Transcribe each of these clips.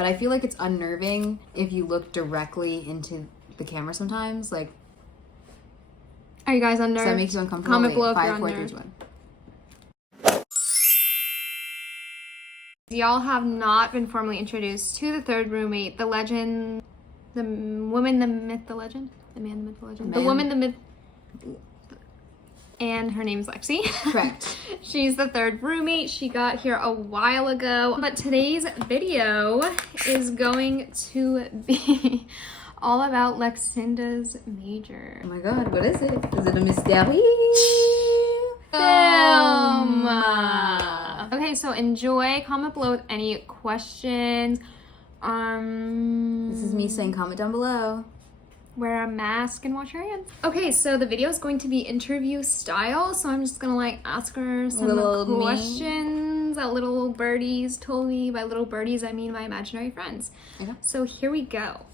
But I feel like it's unnerving if you look directly into the camera sometimes. Like, are you guys unnerved? Does that make you uncomfortable? Comment below if 5, you're 4, 3, unnerved. 2, 1. Y'all have not been formally introduced to the third roommate, the legend, the woman, the myth, the legend, the man, the myth, the legend, the woman, the myth, and her name's Lexi. Correct. She's the third roommate. She got here a while ago, but today's video is going to be all about Lexinda's major. Oh my god, what is it? Is it a mystery? Film. Okay, so enjoy. Comment below with any questions. This is me saying comment down below. Wear a mask and wash your hands. Okay, so the video is going to be interview style, so I'm just gonna like ask her some questions that little birdies told me. By little birdies, I mean my imaginary friends. Okay. So here we go.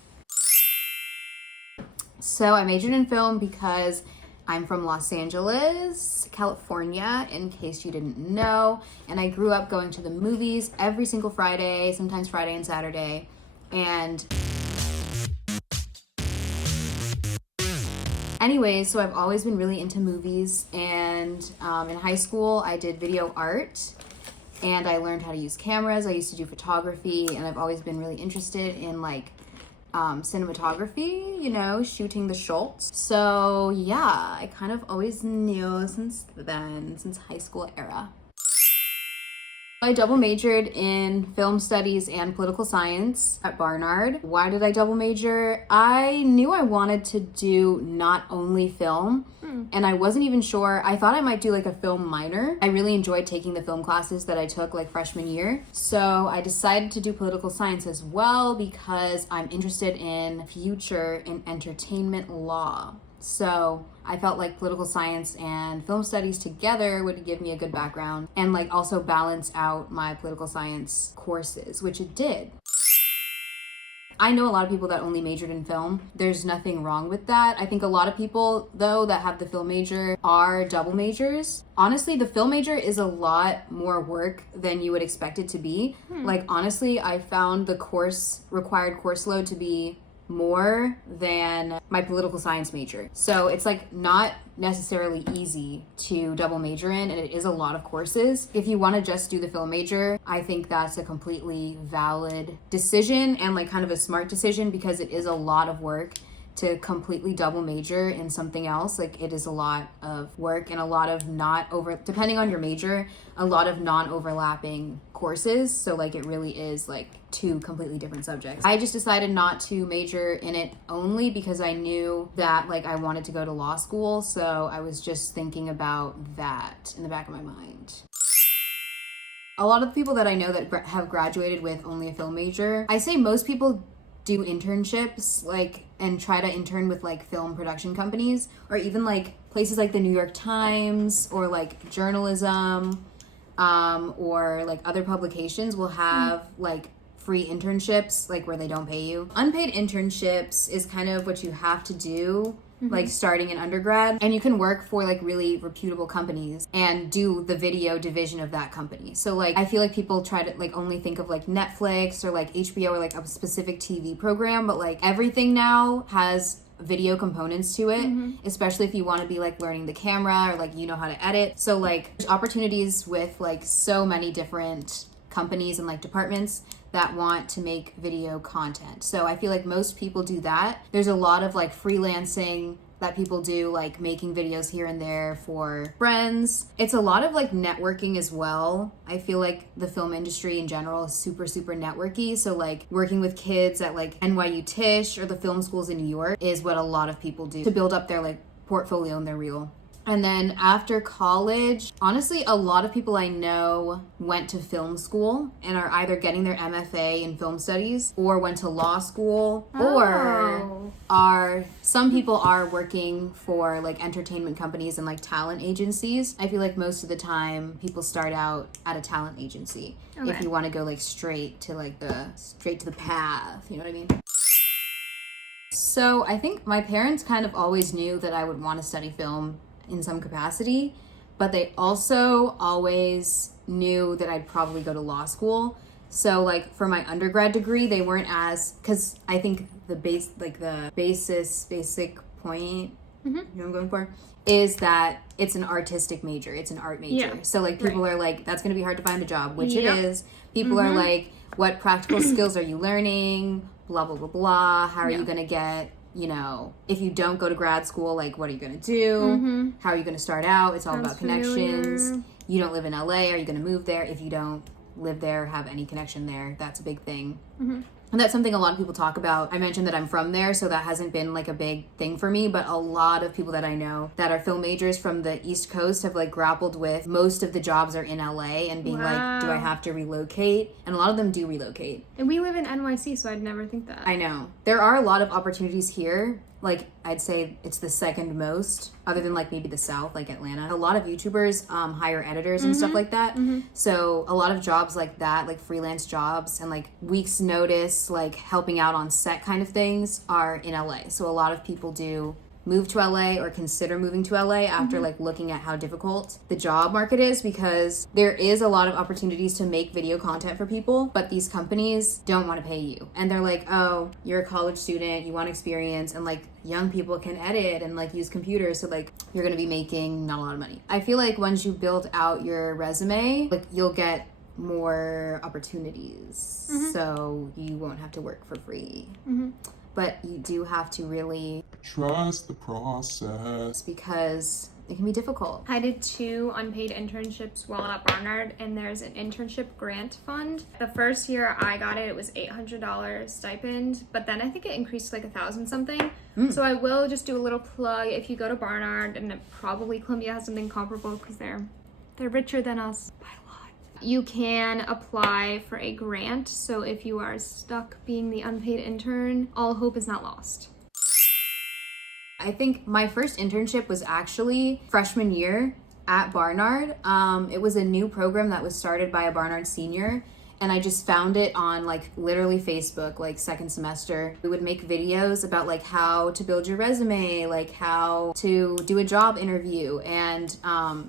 So I majored in film because I'm from Los Angeles, California, in case you didn't know. And I grew up going to the movies every single Friday, sometimes Friday and Saturday. And anyways, so I've always been really into movies. And in high school, I did video art. And I learned how to use cameras. I used to do photography. And I've always been really interested in like cinematography, you know, shooting the shots. So yeah, I kind of always knew since then, since high school era. I double majored in film studies and political science at Barnard. Why did I double major? I knew I wanted to do not only film, and I wasn't even sure. I thought I might do like a film minor. I really enjoyed taking the film classes that I took like freshman year. So I decided to do political science as well because I'm interested in future in entertainment law. So I felt like political science and film studies together would give me a good background and like also balance out my political science courses, which it did. I know a lot of people that only majored in film. There's nothing wrong with that. I think a lot of people, though, that have the film major are double majors. Honestly, the film major is a lot more work than you would expect it to be. Like, honestly, I found the required course load to be more than my political science major. So it's like not necessarily easy to double major in, and it is a lot of courses. If you want to just do the film major, I think that's a completely valid decision and like kind of a smart decision because it is a lot of work to completely double major in something else. Like it is a lot of work and a lot of depending on your major, a lot of non-overlapping courses. So like it really is like two completely different subjects. I just decided not to major in it only because I knew that like I wanted to go to law school. So I was just thinking about that in the back of my mind. A lot of the people that I know that have graduated with only a film major, I say most people do internships like and try to intern with like film production companies or even like places like the New York Times or like journalism or like other publications will have like free internships like where they don't pay you. Unpaid internships is kind of what you have to do like starting in undergrad, and you can work for like really reputable companies and do the video division of that company. So like I feel like people try to like only think of like Netflix or like HBO or like a specific TV program, but like everything now has video components to it, especially if you want to be like learning the camera or like you know how to edit. So like there's opportunities with like so many different companies and like departments that want to make video content. So I feel like most people do that. There's a lot of like freelancing that people do, like making videos here and there for friends. It's a lot of like networking as well. I feel like the film industry in general is super networky. So like working with kids at like NYU Tisch or the film schools in New York is what a lot of people do to build up their like portfolio and their reel. And then after college, honestly, a lot of people I know went to film school and are either getting their MFA in film studies or went to law school or some people are working for like entertainment companies and like talent agencies. I feel like most of the time people start out at a talent agency if you want to go like straight to the path, you know what I mean? So I think my parents kind of always knew that I would want to study film in some capacity, but they also always knew that I'd probably go to law school. So like for my undergrad degree, they weren't as, because I think the basic point, you know what I'm going for, is that it's an artistic major. It's an art major. Yeah. So like people are like, that's going to be hard to find a job, which it is. People are like, what practical skills are you learning? Blah, blah, blah, blah. How are you going to get, you know, if you don't go to grad school, like what are you going to do? How are you going to start out? It's all about connections. You don't live in LA. Are you going to move there? If you don't live there, have any connection there, that's a big thing. And that's something a lot of people talk about. I mentioned that I'm from there, so that hasn't been like a big thing for me, but a lot of people that I know that are film majors from the East Coast have like grappled with most of the jobs are in LA and being like, do I have to relocate? And a lot of them do relocate. And we live in NYC, so I'd never think that. I know. There are a lot of opportunities here. Like, I'd say it's the second most, other than like maybe the South, like Atlanta. A lot of YouTubers hire editors and stuff like that. So a lot of jobs like that, like freelance jobs and like week's notice, like helping out on set kind of things are in LA. So a lot of people do move to LA or consider moving to LA after like looking at how difficult the job market is, because there is a lot of opportunities to make video content for people, but these companies don't want to pay you. And they're like, oh, you're a college student, you want experience, and like young people can edit and like use computers, so like you're going to be making not a lot of money. I feel like once you build out your resume, like you'll get more opportunities, so you won't have to work for free. But you do have to really trust the process, because it can be difficult. I did 2 unpaid internships while at Barnard, and there's an internship grant fund. The first year I got it, it was $800 stipend, but then I think it increased to like $1,000 something. So I will just do a little plug. If you go to Barnard, and probably Columbia has something comparable because they're richer than us by a lot. You can apply for a grant, so if you are stuck being the unpaid intern, all hope is not lost. I think my first internship was actually freshman year at Barnard. It was a new program that was started by a Barnard senior, and I just found it on like literally Facebook, like second semester. We would make videos about like how to build your resume, like how to do a job interview. And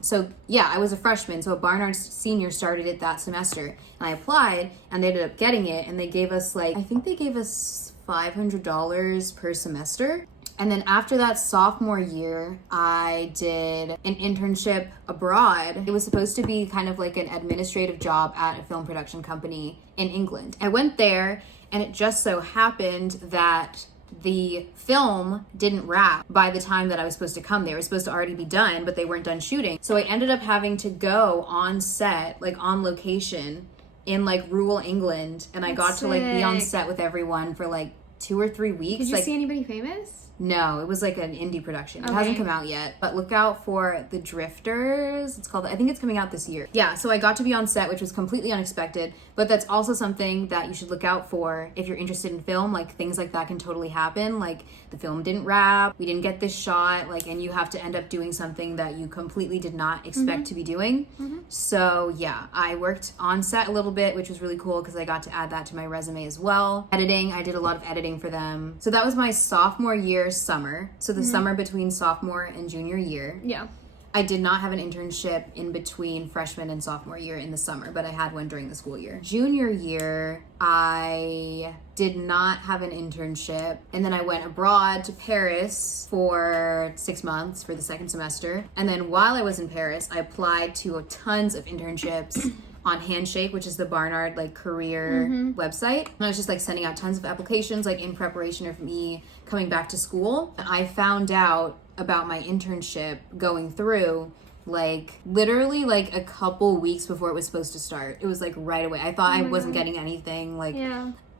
so yeah, I was a freshman, so a Barnard senior started it that semester, and I applied and they ended up getting it, and they gave us like, I think they gave us $500 per semester. And then after that sophomore year, I did an internship abroad. It was supposed to be kind of like an administrative job at a film production company in England. I went there, and it just so happened that the film didn't wrap by the time that I was supposed to come there. It was supposed to already be done, but they weren't done shooting. So I ended up having to go on set, like on location in like rural England. And I got to like be on set with everyone for like 2 or 3 weeks. Did you like, see anybody famous? No, it was like an indie production. It hasn't come out yet, but look out for The Drifters. It's called, I think it's coming out this year. Yeah, so I got to be on set, which was completely unexpected, but that's also something that you should look out for if you're interested in film. Like things like that can totally happen. Like the film didn't wrap, we didn't get this shot, like, and you have to end up doing something that you completely did not expect to be doing. So yeah, I worked on set a little bit, which was really cool because I got to add that to my resume as well. Editing, I did a lot of editing for them. So that was my sophomore year summer. So the summer between sophomore and junior year. Yeah. I did not have an internship in between freshman and sophomore year in the summer, but I had one during the school year. Junior year, I did not have an internship. And then I went abroad to Paris for 6 months for the second semester. And then while I was in Paris, I applied to tons of internships on Handshake, which is the Barnard like career website. And I was just like sending out tons of applications like in preparation of me coming back to school. And I found out about my internship going through like literally like a couple weeks before it was supposed to start. It was like right away. I thought I wasn't getting anything. Like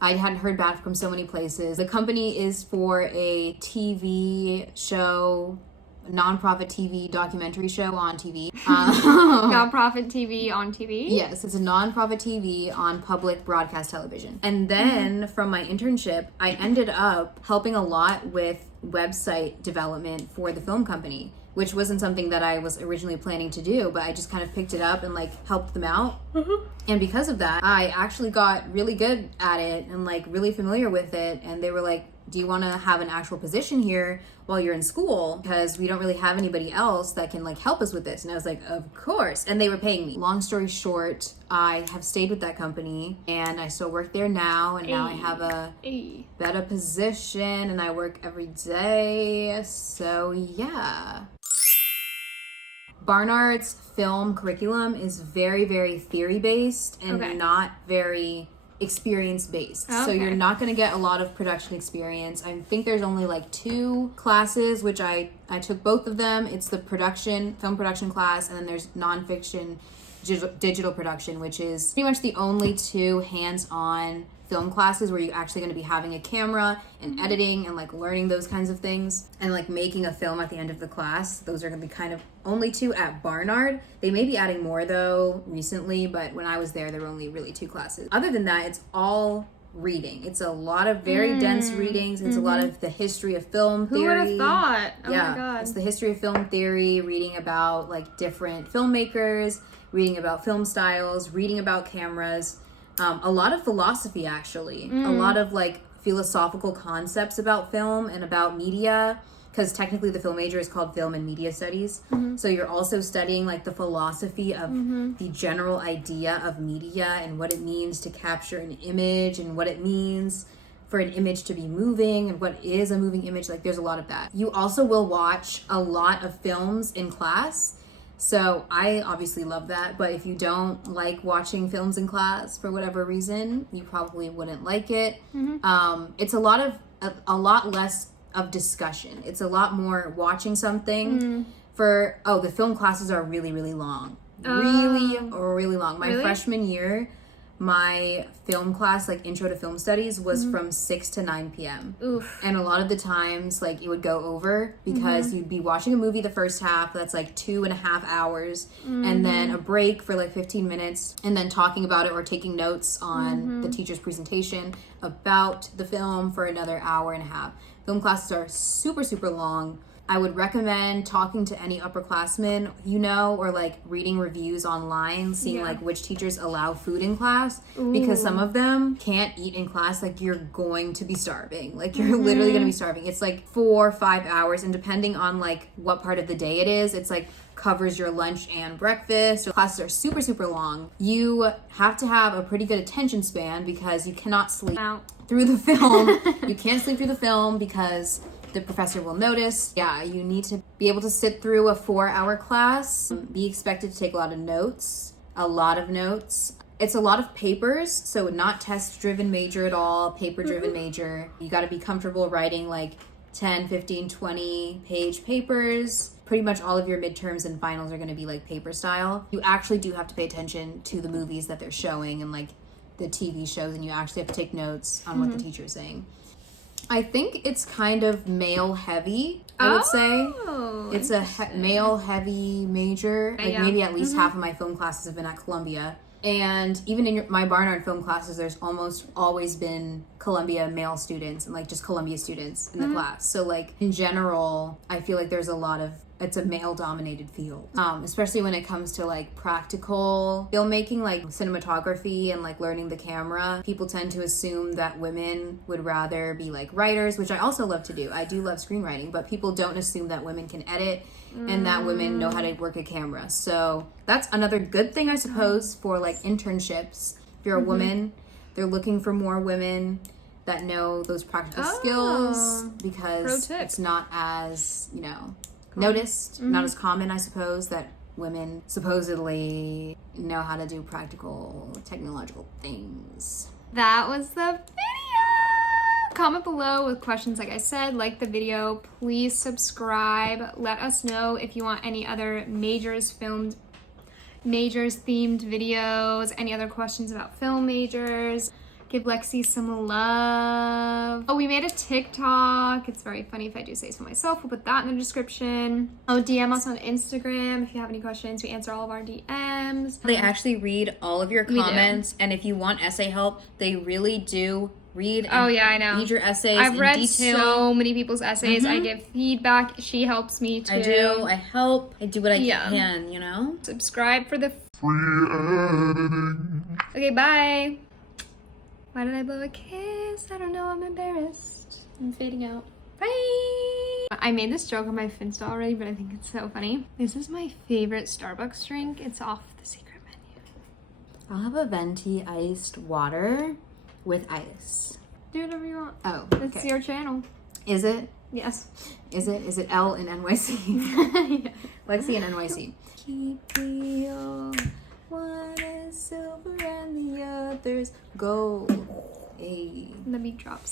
I hadn't heard back from so many places. The company is for a TV show, nonprofit TV documentary show on TV. Nonprofit TV on TV? Yes, it's a nonprofit TV on public broadcast television. And then from my internship, I ended up helping a lot with website development for the film company, which wasn't something that I was originally planning to do, but I just kind of picked it up and like helped them out. And because of that, I actually got really good at it and like really familiar with it. And they were like, do you want to have an actual position here while you're in school? Because we don't really have anybody else that can like help us with this. And I was like, of course. And they were paying me. Long story short, I have stayed with that company and I still work there now. And now I have a better position and I work every day. So yeah. Barnard's film curriculum is very, very theory-based and not very experience-based. So you're not going to get a lot of production experience. I think there's only like 2 classes, which I took both of them. It's the film production class, and then there's nonfiction digital production, which is pretty much the only 2 hands-on film classes where you're actually going to be having a camera and editing and like learning those kinds of things and like making a film at the end of the class. Those are going to be kind of only 2 at Barnard. They may be adding more though recently, but when I was there were only really 2 classes. Other than that, it's all reading. It's a lot of very dense readings. It's a lot of the history of film theory. Who would have thought? Oh yeah, my god. It's the history of film theory, reading about like different filmmakers, reading about film styles, reading about cameras. A lot of philosophy, actually. A lot of like philosophical concepts about film and about media, because technically the film major is called Film and Media Studies. So you're also studying like the philosophy of the general idea of media and what it means to capture an image and what it means for an image to be moving and what is a moving image. Like there's a lot of that. You also will watch a lot of films in class. So I obviously love that, but if you don't like watching films in class for whatever reason, you probably wouldn't like it. It's a lot less of discussion. It's a lot more watching something. The film classes are really, really long. Really long. My freshman year, my film class, like intro to film studies, was from 6 to 9 p.m. Oof. And a lot of the times, like, it would go over because you'd be watching a movie the first half, that's like 2.5 hours, and then a break for like 15 minutes, and then talking about it or taking notes on the teacher's presentation about the film for another hour and a half. Film classes are super, super long. I would recommend talking to any upperclassmen, or like reading reviews online, seeing like which teachers allow food in class, because some of them can't eat in class. Like you're going to be starving. Like you're literally going to be starving. It's like 4 or 5 hours, and depending on like what part of the day it is, it's like covers your lunch and breakfast. So classes are super, super long. You have to have a pretty good attention span because you cannot sleep through the film. You can't sleep through the film because the professor will notice. Yeah, you need to be able to sit through a 4-hour class, be expected to take a lot of notes. It's a lot of papers, so not test-driven major at all, paper-driven major. You got to be comfortable writing like 10, 15, 20 page papers. Pretty much all of your midterms and finals are going to be like paper style. You actually do have to pay attention to the movies that they're showing and like the TV shows, and you actually have to take notes on what the teacher is saying. I think it's kind of male heavy, I would say. It's a male heavy major. Like maybe at least half of my film classes have been at Columbia. And even in my Barnard film classes, there's almost always been Columbia male students and like just Columbia students in the class. So like in general, I feel like there's it's a male dominated field, especially when it comes to like practical filmmaking, like cinematography and like learning the camera. People tend to assume that women would rather be like writers, which I also love to do. I do love screenwriting, but people don't assume that women can edit and that women know how to work a camera. So that's another good thing, I suppose, for like internships. If you're a woman, they're looking for more women that know those practical skills, because it's not as, noticed, not as common, I suppose, that women supposedly know how to do practical technological things. That was the video. Comment below with questions, like I said. Like the video. Please subscribe. Let us know if you want any other majors themed videos, any other questions about film majors. Give Lexi some love. Oh, we made a TikTok. It's very funny if I do say so myself. We'll put that in the description. Oh, DM us on Instagram if you have any questions. We answer all of our DMs. They actually read all of your comments, and if you want essay help, they really do read and I know. Read your essays I've read detail. So many people's essays. I give feedback. She helps me too. I do. I help. I do what I can, Subscribe for the Free editing. Okay, bye. Why did I blow a kiss? I don't know, I'm embarrassed. I'm fading out. Bye! I made this joke on my Finsta already, but I think it's so funny. This is my favorite Starbucks drink. It's off the secret menu. I'll have a venti iced water with ice. Do whatever you want. Oh, It's okay. your channel. Is it? Yes. Is it L in NYC? Yeah. Lexi in NYC. Keep real. One is silver and the other's gold. Hey. The beat drops.